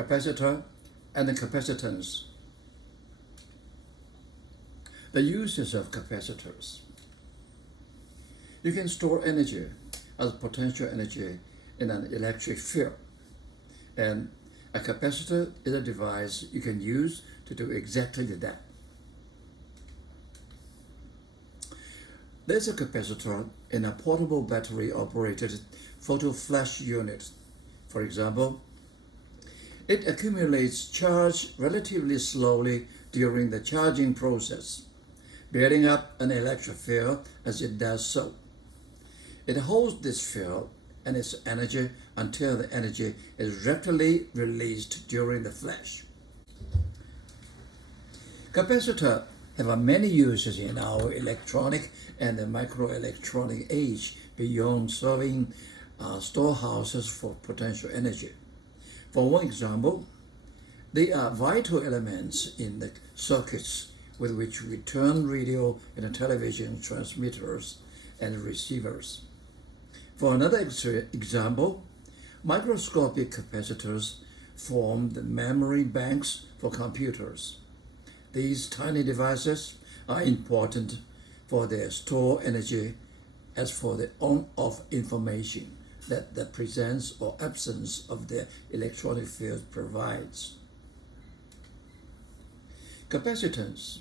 capacitor and capacitance. The uses of capacitors. You can store energy as potential energy in an electric field, and a capacitor is a device you can use to do exactly that. There's a capacitor in a portable battery-operated photo flash unit. For example, it accumulates charge relatively slowly during the charging process, building up an electric field as it does so. It holds this field and its energy until the energy is rapidly released during the flash. Capacitors have many uses in our electronic and microelectronic age beyond serving storehouses for potential energy. For one example, they are vital elements in the circuits with which we turn radio and television transmitters and receivers. For another example, microscopic capacitors form the memory banks for computers. These tiny devices are important for their stored energy as for the on-off information that the presence or absence of the electronic field provides. Capacitance.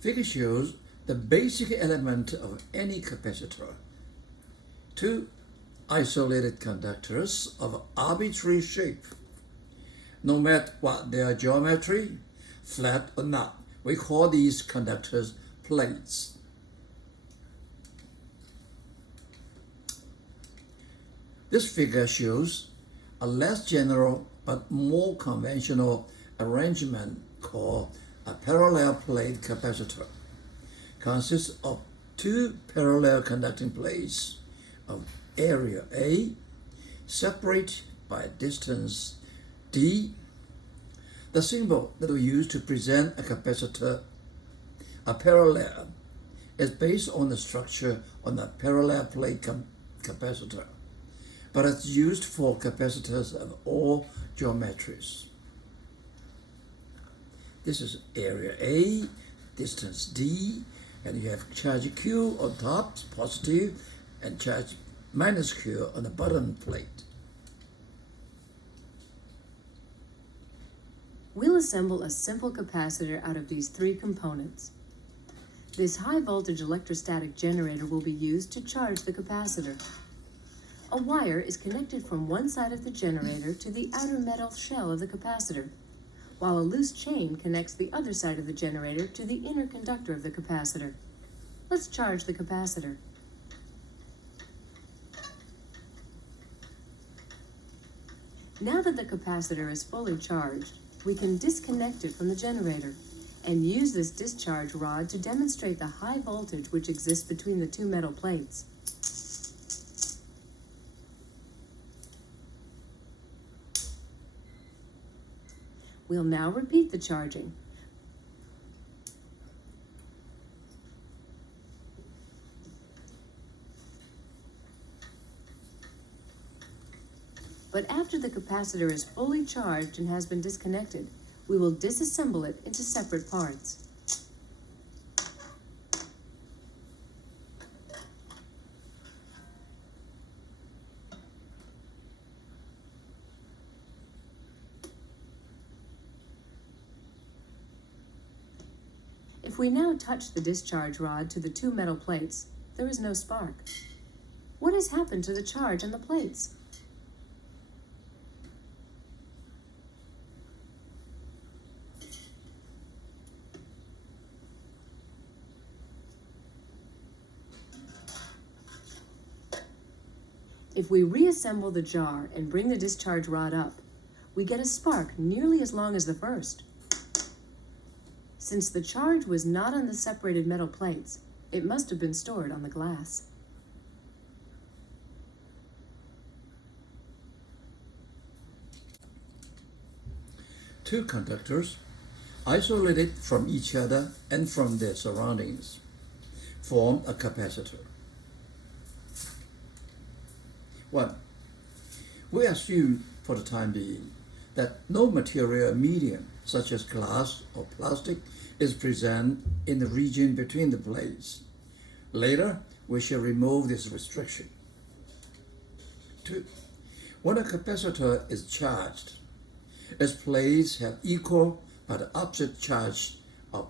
Figure shows the basic element of any capacitor. Two isolated conductors of arbitrary shape. No matter what their geometry, flat or not, we call these conductors plates. This figure shows a less general but more conventional arrangement called a parallel plate capacitor. Consists of two parallel conducting plates of area A, separated by a distance d. The symbol that we use to present a capacitor, a parallel, is based on the structure on a parallel plate capacitor, but it's used for capacitors of all geometries. This is area A, distance d, and you have charge Q on top, positive, and charge minus Q on the bottom plate. We'll assemble a simple capacitor out of these three components. This high-voltage electrostatic generator will be used to charge the capacitor. A wire is connected from one side of the generator to the outer metal shell of the capacitor, while a loose chain connects the other side of the generator to the inner conductor of the capacitor. Let's charge the capacitor. Now that the capacitor is fully charged, we can disconnect it from the generator and use this discharge rod to demonstrate the high voltage which exists between the two metal plates. We'll now repeat the charging. But after the capacitor is fully charged and has been disconnected, we will disassemble it into separate parts. If we now touch the discharge rod to the two metal plates, there is no spark. What has happened to the charge on the plates? If we reassemble the jar and bring the discharge rod up, we get a spark nearly as long as the first. Since the charge was not on the separated metal plates, it must have been stored on the glass. Two conductors, isolated from each other and from their surroundings, form a capacitor. 1. We assume for the time being that no material medium, such as glass or plastic, is present in the region between the plates. Later, we shall remove this restriction. 2. When a capacitor is charged, its plates have equal but opposite charge of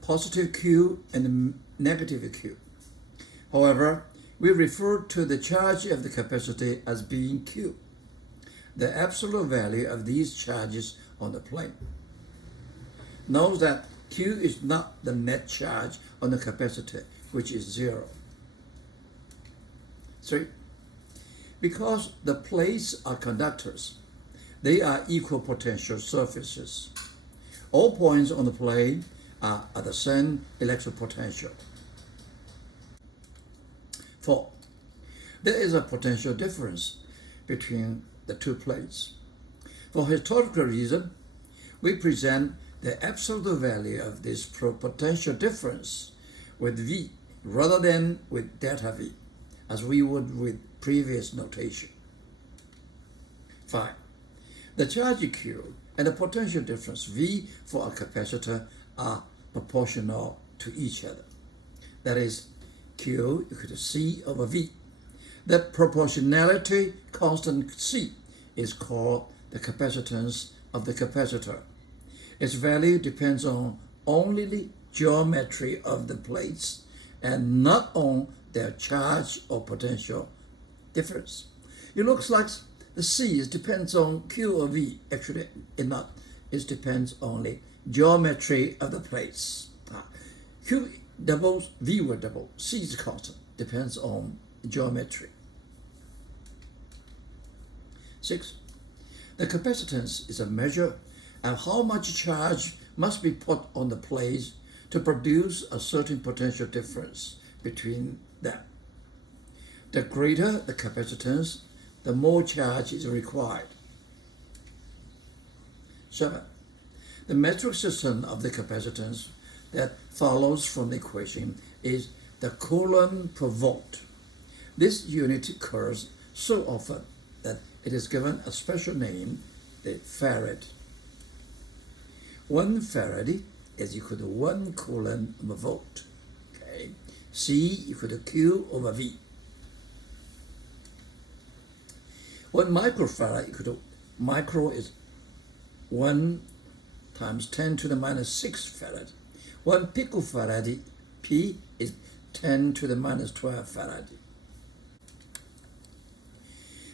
positive Q and negative Q. However, we refer to the charge of the capacitor as being Q, the absolute value of these charges on the plane. Note that Q is not the net charge on the capacitor, which is 0. 3. Because the plates are conductors, they are equal potential surfaces. All points on the plane are at the same electric potential. 4. There is a potential difference between the two plates. For historical reason, we present the absolute value of this potential difference with V rather than with delta V, as we would with previous notation. 5. The charge Q and the potential difference V for a capacitor are proportional to each other. That is, Q equal to C over V. The proportionality constant C is called the capacitance of the capacitor. Its value depends on only the geometry of the plates and not on their charge or potential difference. It looks like the C depends on Q or V. Actually, it not. It depends on the geometry of the plates. Q doubles, V will double. C is constant. Depends on geometry. 6. The capacitance is a measure of how much charge must be put on the plates to produce a certain potential difference between them. The greater the capacitance, the more charge is required. 7. The metric system of the capacitance that follows from the equation is the coulomb per volt. This unit occurs so often that it is given a special name, the farad. 1 farad is equal to 1 coulomb per volt. Okay. C equal to Q over V. 1 microfarad equal to, micro is 1 times 10 to the minus 6 farad. 1 picofarad, P, is 10 to the minus 12 farad.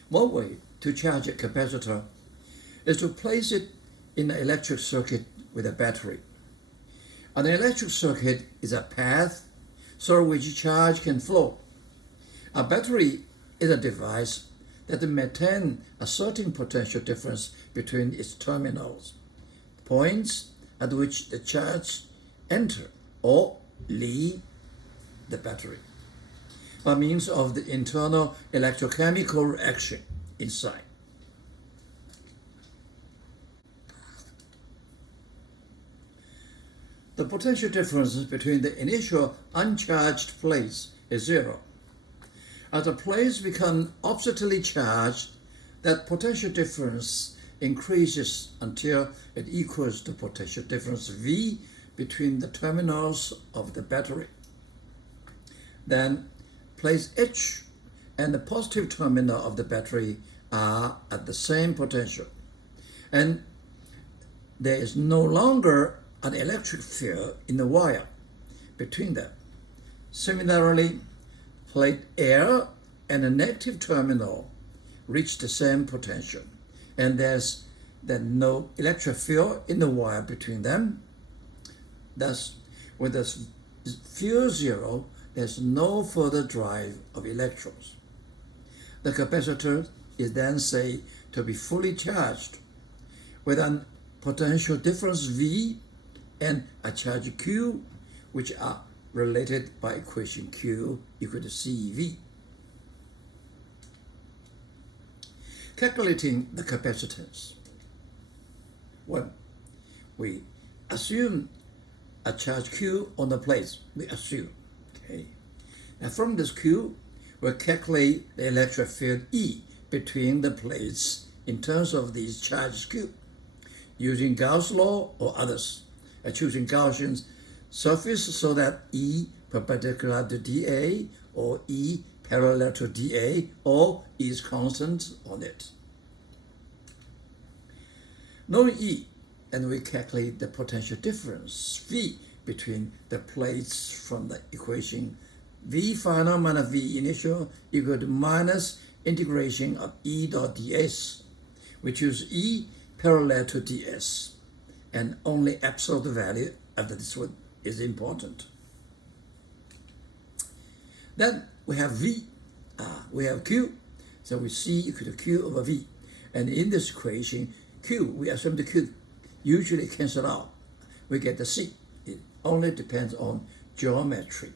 One way to charge a capacitor is to place it in an electric circuit with a battery. An electric circuit is a path through which charge can flow. A battery is a device that maintains a certain potential difference between its terminals, points at which the charge enter or leave the battery, by means of the internal electrochemical reaction inside. The potential difference between the initial uncharged plates is 0. As the plates become oppositely charged, that potential difference increases until it equals the potential difference V between the terminals of the battery. Then place H and the positive terminal of the battery are at the same potential, and there is no longer an electric field in the wire between them. Similarly, plate L and the negative terminal reach the same potential, and there's then no electric field in the wire between them. Thus, with the field 0, there's no further drive of electrons. The capacitor is then said to be fully charged with a potential difference V and a charge Q, which are related by equation Q equal to CV. Calculating the capacitance. 1. We assume a charge Q on the plates. We assume. Okay. And from this Q, we calculate the electric field E between the plates in terms of these charges Q, using Gauss' law or others, choosing Gaussian surface so that E perpendicular to dA or E parallel to dA or E is constant on it. Knowing E, and we calculate the potential difference V between the plates from the equation V final minus V initial equal to minus integration of E dot ds. We choose E parallel to ds, and only absolute value of this one is important. Then we have V, we have Q, so we C equal to Q over V. And in this equation, Q, we assume the Q usually cancel out. We get the C. It only depends on geometry.